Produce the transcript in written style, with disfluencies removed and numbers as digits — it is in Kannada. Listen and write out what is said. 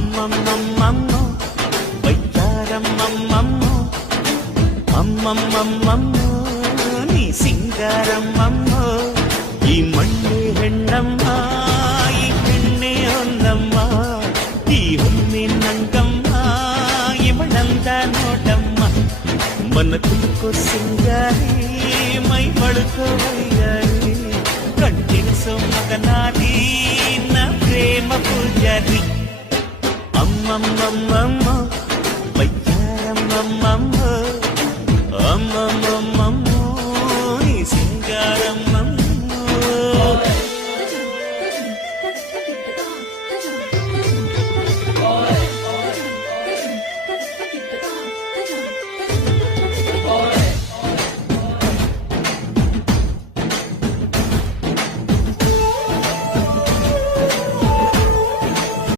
అమ్మమ్మమ్మమ్మో వయ్యారమ్మమ్మమ్మో అమ్మమ్మమ్మమ్మో నీ సింగారమ్మమ్మో ಈ ಮಣ್ಣೆ ಹೆಣ್ಣಮ್ಮ ಈ ಹೆಣ್ಣೆ ಒಂದಮ್ಮ ಈ ಹೊನ್ನೆ ನಂಗಮ್ಮ ಇವಳಂದ ನೋಡಮ್ಮ ಮನ ತುಳುಕೋ ಸಿಂಗಾರಿ ಮೈ ಬಳುಕೋ ವೈಯಾರಿ ಕಣ್ಣಿರಿಸೋ ಮಗನಾದಿ ನ ಪ್ರೇಮ ಪೂಜಾರಿ